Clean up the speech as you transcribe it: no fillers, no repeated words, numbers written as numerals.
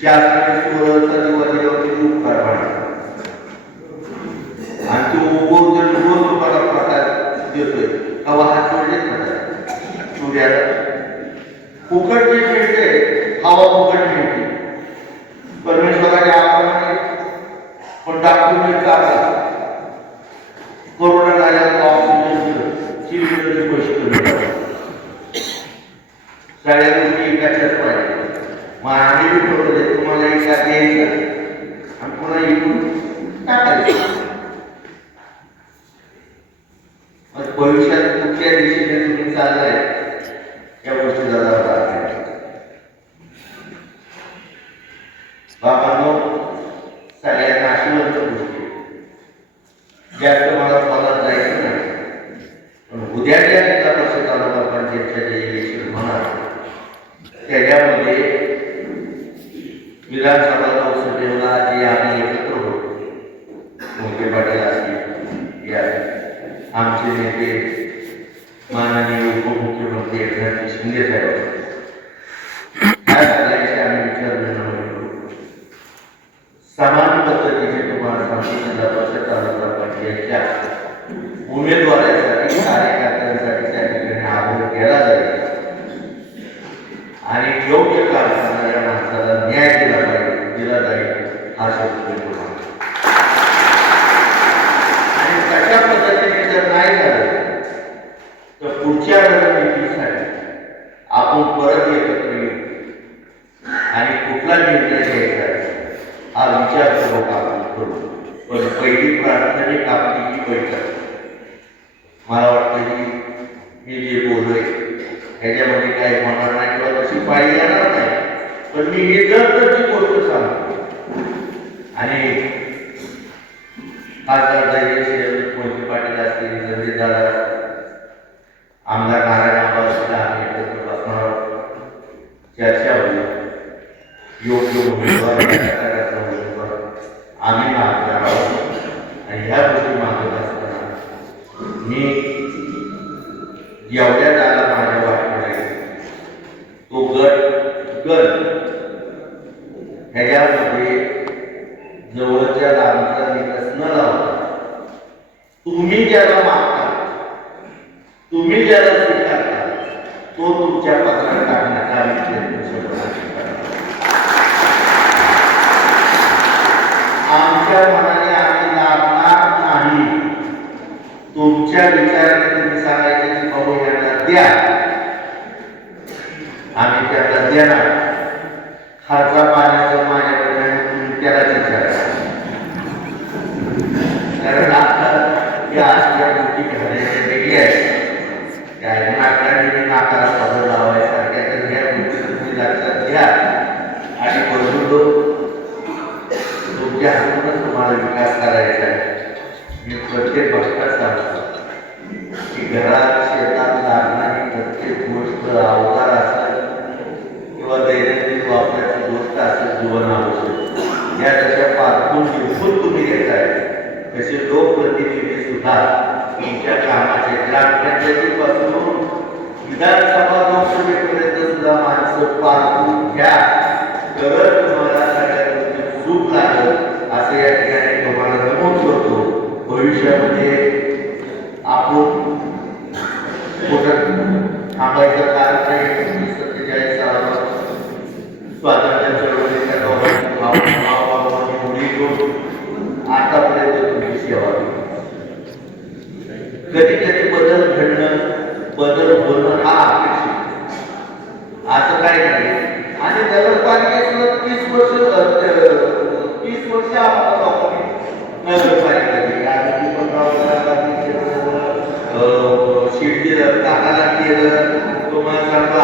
शास्त्राने सूरचा दिवा दिल्यावरती खूप कारभार आणि तो उगवून रोज तुम्हाला प्रकाश देतोय कवा हात सोडलेच म्हणतात सूर्याला फुकट जे मिळते हवा फुकट मिळते परमेश्वराच्या आवाजाने पण डॉक्टरने काढला कोरोना झाल्यावर ऑक्सिजन सिलिंडरचे पैसे कमी सगळ्या गोष्टी एकाच्याच पाहिजे मग आम्ही बी ठरवले तुम्हाला एका द्यायचं आणि पुन्हा इकडून टाकायचं भविष्यात कुठल्या दिशेने तुम्ही चाललाय या गोष्टीचा बाबांनो सगळ्यांना आशीर्वाद गोष्टी जास्त मला फॉलात जायचं नाही पण उद्याच्या जिल्हा परिषद तालुका पंचायतच्या जे इलेक्शन होणार त्याच्यामध्ये विधानसभा लोकसभेला जे आम्ही एकत्र होतो मोठे पाटील असतील या आमचे नेते माननीय उपमुख्यमंत्री एकनाथ शिंदे साहेब या सगळ्यांशी आम्ही विचारविनिमय करू समान पद्धतीने तुम्हाला सांगतो जिल्हा परिषद तालुका पंचायतच्या उमेदवारांसाठी कार्यकर्त्यांसाठी त्या ठिकाणी आग्रह केला जाईल आणि योग्य काम करणाऱ्या माणसाला न्याय दिला जाईल हा शब्द आणि तशा पद्धतीने जर नाही झालं तर पुढच्या रणनीतीसाठी आपण परत एकत्र येऊ आणि कुठला निर्णय घ्यायचा हा विचारपूर्वक आपण करू पण पहिली प्राथमिक आपली बैठक मला वाटतं की मी जे बोललोय ह्याच्यामध्ये काही होणार नाही किंवा तशी पाळी येणार नाही पण मी हे दरची गोष्ट सांगतो आणि खासदार मोहिते पाटील असतील संजयदादा आमदार नारायण आंबा आम्ही एकत्र बसणार चर्चा होईल योग्य उमेदवार आम्ही मागणार आहोत आणि ह्या गोष्टी मागत असताना मी जेवढ्या जागा माझ्या वाटणार तो गट ह्याच्यामध्ये जवळच्या लांबचा विकास न लावता तुम्ही ज्याला मागता तुम्ही ज्याला स्वीकारता तो तुमच्या पत्रात टाकण्याचा आमच्या मनाने आम्ही लाभणार नाही तुमच्या विचाराने तुम्ही सांगायचे की बाबू यांना द्या आम्ही त्यांना देणार खालचा पाण्याचा माझ्याकडे तुम्ही त्यालाच विचारायचं कारण आता या असल्या गोष्टी घालायच्या वेगळी आहे त्या नाकाने नाकाला पदर लावायसारख्या तर ह्या गोष्टी तुम्ही लक्षात घ्या आणि बदलतो तुमच्या हातूनच तुम्हाला विकास करायचा आहे मी प्रत्येक गोष्ट सांगतो की घरात शेतात लागणारी प्रत्येक गोष्ट अवजार असेल किंवा दैनंदिन वापराची गोष्ट असेल जीवन आवश्यक या जशा पारखून विरपून तुम्ही घेताय तसे लोकप्रतिनिधी सुद्धा तुमच्या कामाचे ग्रामपंचायतीपासून विधानसभा लोकसभेपर्यंत सुद्धा माणसं पारखून घ्या तरच तुम्हाला सगळ्या गोष्टी सुख लागत असं या ठिकाणी तुम्हाला नमूद करतो भविष्यामध्ये आपण कुठं थांबायचं कारण नाही 47 सालावर स्वातंत्र्य चळवळीच्या गौरवाची मुली घेऊन आतापर्यंत तुमची सेवा कधी कधी बदल घडणं बदल होणं हा अपेक्षित असं काय नाही आणि नगरपालिकेत 30 वर्ष आम्हाला लोकांनी नगरपालिका दिली आम्ही पण शेती टाकायला केलं तुम्हाला सांगतो